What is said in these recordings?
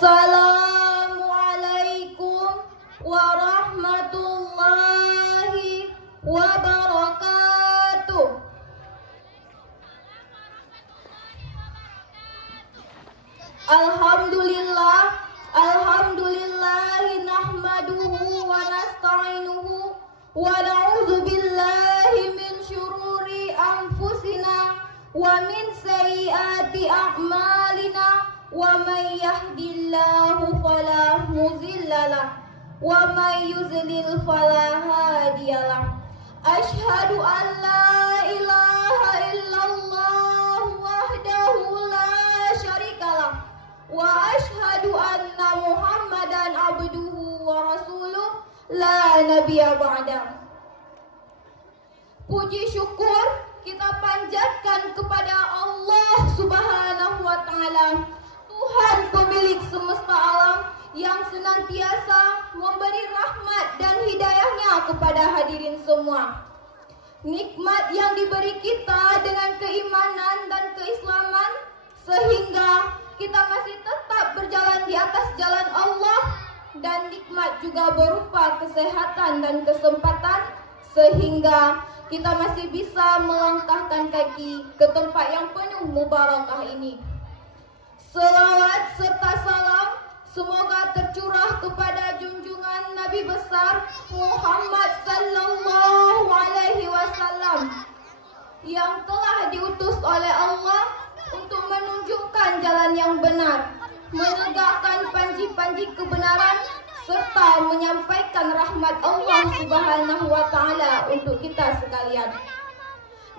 Assalamualaikum warahmatullahi wabarakatuh. Alhamdulillahi nahmaduhu wa nasta'inuhu wa na'udzu billahi min syururi anfusina wa min sayyiati a'malina. Wa may yahdihillahu fala mudhillalah wa may yudlil fala hadiyalah. Asyhadu an la ilaha illallah wahdahu la syarikalah wa asyhadu anna Muhammadan abduhu wa rasuluh la nabiyya ba'da. Puji syukur kita panjatkan kepada Allah Subhanahu wa taala, Tuhan pemilik semesta alam yang senantiasa memberi rahmat dan hidayahnya kepada hadirin semua. Nikmat yang diberi kita dengan keimanan dan keislaman sehingga kita masih tetap berjalan di atas jalan Allah, dan nikmat juga berupa kesehatan dan kesempatan sehingga kita masih bisa melangkahkan kaki ke tempat yang penuh mubarakah ini. Selawat serta salam semoga tercurah kepada junjungan Nabi besar Muhammad sallallahu alaihi wasallam yang telah diutus oleh Allah untuk menunjukkan jalan yang benar, menegakkan panji-panji kebenaran serta menyampaikan rahmat Allah Subhanahu wa taala untuk kita sekalian.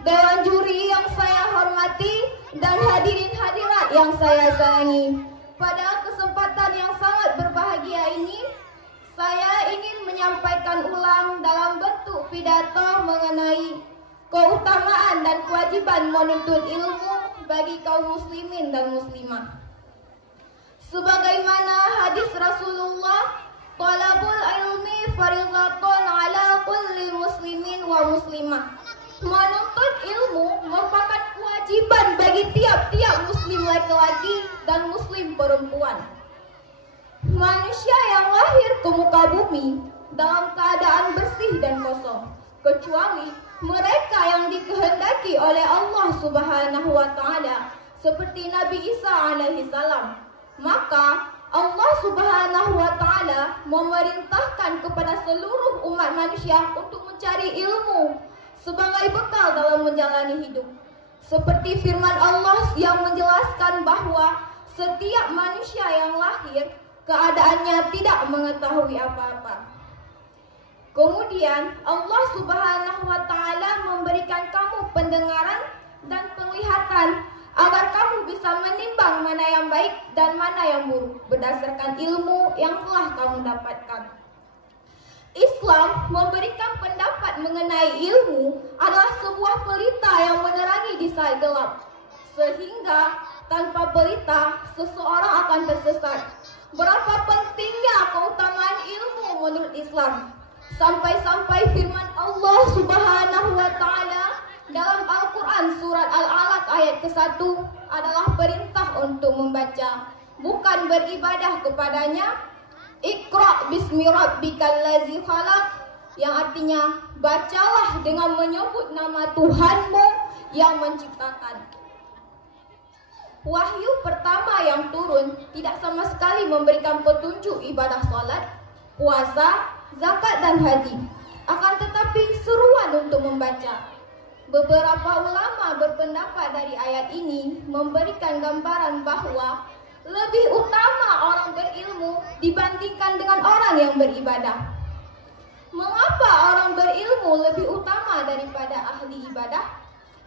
Dewan juri yang saya hormati dan hadirin hadirat yang saya sayangi, pada kesempatan yang sangat berbahagia ini saya ingin menyampaikan ulang dalam bentuk pidato mengenai keutamaan dan kewajiban menuntut ilmu bagi kaum muslimin dan muslimah. Sebagaimana hadis Rasulullah, talabul ilmi fardhatun ala kulli muslimin wa muslimah. Menuntut ilmu merupakan kewajiban bagi tiap-tiap muslim laki-laki dan muslim perempuan. Manusia yang lahir ke muka bumi dalam keadaan bersih dan kosong, kecuali mereka yang dikehendaki oleh Allah Subhanahu wa taala seperti Nabi Isa alaihi salam. Maka Allah Subhanahu wa taala memerintahkan kepada seluruh umat manusia untuk mencari ilmu sebagai bekal dalam menjalani hidup. Seperti firman Allah yang menjelaskan bahwa setiap manusia yang lahir keadaannya tidak mengetahui apa-apa. Kemudian Allah Subhanahu wa taala memberikan kamu pendengaran dan penglihatan agar kamu bisa menimbang mana yang baik dan mana yang buruk berdasarkan ilmu yang telah kamu dapatkan. Islam memberikan pendapat mengenai ilmu adalah sebuah pelita yang menerangi di saat gelap, sehingga tanpa pelita seseorang akan tersesat. Berapa pentingnya keutamaan ilmu menurut Islam, sampai-sampai firman Allah Subhanahu wa taala dalam Al-Quran surat Al-Alaq ayat ke-1 adalah perintah untuk membaca, bukan beribadah kepadanya. Iqra bismi rabbikal ladzi khalaq, yang artinya bacalah dengan menyebut nama Tuhanmu yang menciptakan. Wahyu pertama yang turun tidak sama sekali memberikan petunjuk ibadah salat, puasa, zakat dan haji. Akan tetapi seruan untuk membaca. Beberapa ulama berpendapat dari ayat ini memberikan gambaran bahwa lebih utama orang berilmu dibandingkan dengan orang yang beribadah. Mengapa orang berilmu lebih utama daripada ahli ibadah?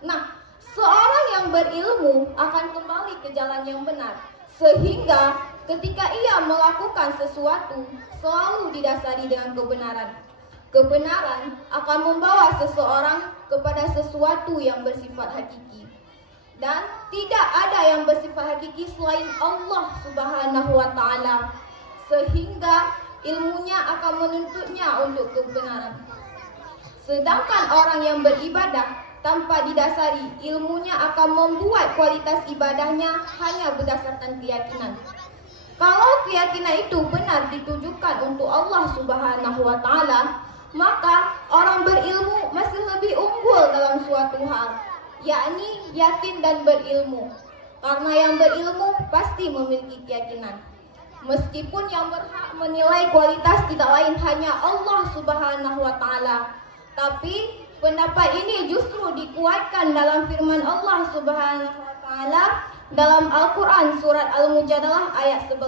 Nah, seorang yang berilmu akan kembali ke jalan yang benar, sehingga ketika ia melakukan sesuatu selalu didasari dengan kebenaran. Kebenaran akan membawa seseorang kepada sesuatu yang bersifat hakiki. Dan tidak ada yang bersifat hakiki selain Allah Subhanahu wa taala, sehingga ilmunya akan menuntutnya untuk kebenaran. Sedangkan orang yang beribadah tanpa didasari, ilmunya akan membuat kualitas ibadahnya hanya berdasarkan keyakinan. Kalau keyakinan itu benar ditujukan untuk Allah Subhanahu wa taala, maka orang berilmu masih lebih unggul dalam suatu hal, yakni yakin dan berilmu. Karena yang berilmu pasti memiliki keyakinan. Meskipun yang berhak menilai kualitas tidak lain hanya Allah Subhanahu wa taala, tapi pendapat ini justru dikuatkan dalam firman Allah Subhanahu wa taala dalam Al-Quran surat Al-Mujadalah ayat 11.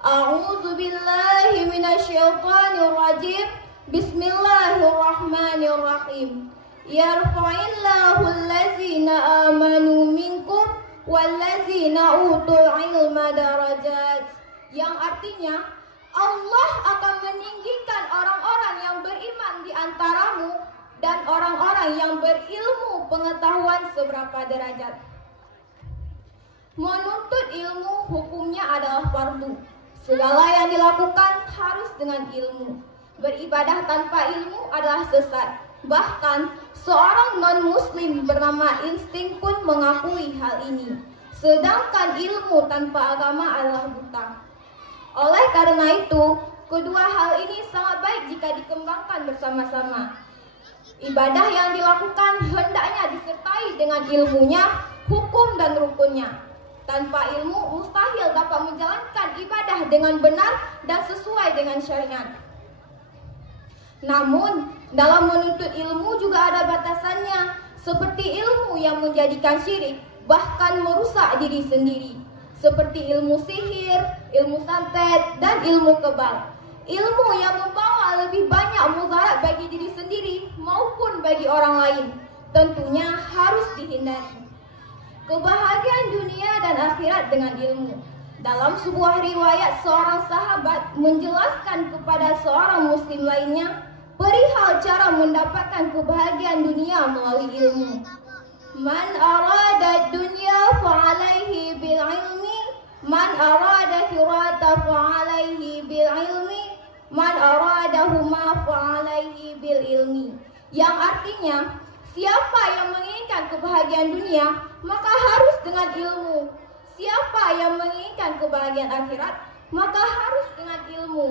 A'udzu billahi minasyaitonir rajim. Bismillahirrahmanirrahim. Yarfa'illahu allazina amanu minkum wallazina utul ilma darajat. Yang artinya Allah akan meninggikan orang-orang yang beriman di antaramu dan orang-orang yang berilmu pengetahuan seberapa derajat. Menuntut ilmu hukumnya adalah fardu. Segala yang dilakukan harus dengan ilmu. Beribadah tanpa ilmu adalah sesat. Bahkan seorang non-muslim bernama Insting pun mengakui hal ini. Sedangkan ilmu tanpa agama adalah buta. Oleh karena itu, kedua hal ini sangat baik jika dikembangkan bersama-sama. Ibadah yang dilakukan hendaknya disertai dengan ilmunya, hukum dan rukunnya. Tanpa ilmu mustahil dapat menjalankan ibadah dengan benar dan sesuai dengan syariat. Namun, dalam menuntut ilmu juga ada batasannya, seperti ilmu yang menjadikan syirik, bahkan merusak diri sendiri, seperti ilmu sihir, ilmu santet, dan ilmu kebal. Ilmu yang membawa lebih banyak mudarat bagi diri sendiri maupun bagi orang lain, tentunya harus dihindari. Kebahagiaan dunia dan akhirat dengan ilmu. Dalam sebuah riwayat, seorang sahabat menjelaskan kepada seorang muslim lainnya perihal cara mendapatkan kebahagiaan dunia melalui ilmu. Man arada dunya fa'alaihi bil ilmi, man arada hirata fa'alaihi bil ilmi, man aradahuma fa'alaihi bil ilmi. Yang artinya, siapa yang menginginkan kebahagiaan dunia, maka harus dengan ilmu. Siapa yang menginginkan kebahagiaan akhirat, maka harus dengan ilmu.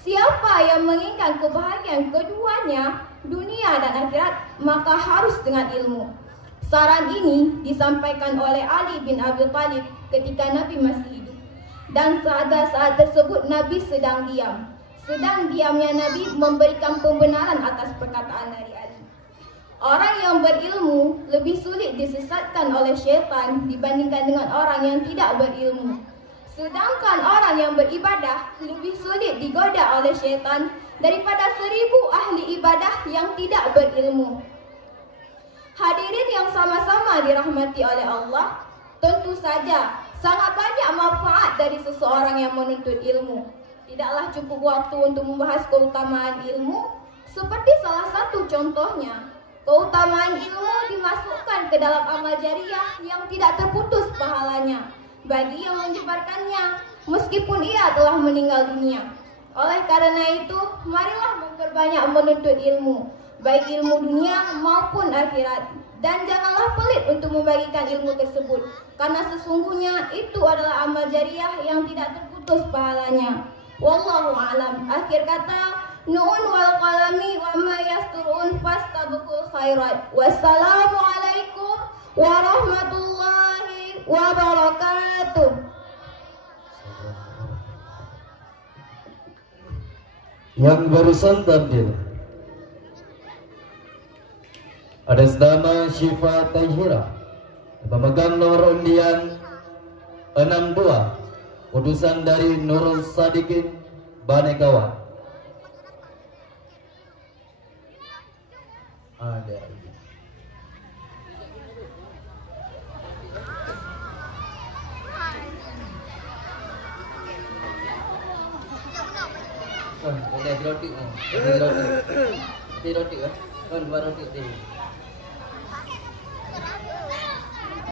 Siapa yang menginginkan kebahagiaan keduanya, dunia dan akhirat, maka harus dengan ilmu. Saran ini disampaikan oleh Ali bin Abi Thalib ketika Nabi masih hidup. Dan pada saat tersebut Nabi sedang diam. Sedang diamnya Nabi memberikan pembenaran atas perkataan dari Ali. Orang yang berilmu lebih sulit disesatkan oleh syaitan dibandingkan dengan orang yang tidak berilmu. Sedangkan orang yang beribadah lebih sulit digoda oleh syaitan daripada 1000 ahli ibadah yang tidak berilmu. Hadirin yang sama-sama dirahmati oleh Allah, tentu saja sangat banyak manfaat dari seseorang yang menuntut ilmu. Tidaklah cukup waktu untuk membahas keutamaan ilmu, seperti salah satu contohnya. Keutamaan ilmu dimasukkan ke dalam amal jariah yang tidak terputus pahalanya bagi yang menyebarkannya meskipun ia telah meninggal dunia. Oleh karena itu, marilah memperbanyak menuntut ilmu, baik ilmu dunia maupun akhirat. Dan janganlah pelit untuk membagikan ilmu tersebut, karena sesungguhnya itu adalah amal jariah yang tidak terputus pahalanya. Wallahu a'lam. Akhir kata, Nu'un wal qalami wa ma yasturun fastabqul khairat. Wassalamualaikum warahmatullahi wabarakatuh. Yang barusan tampil atas nama Syifa Tahira, pemegang nomor undian 62, utusan dari Nurul Sadikin Banegawan. Ada roti kan? Roti kan? Dua roti.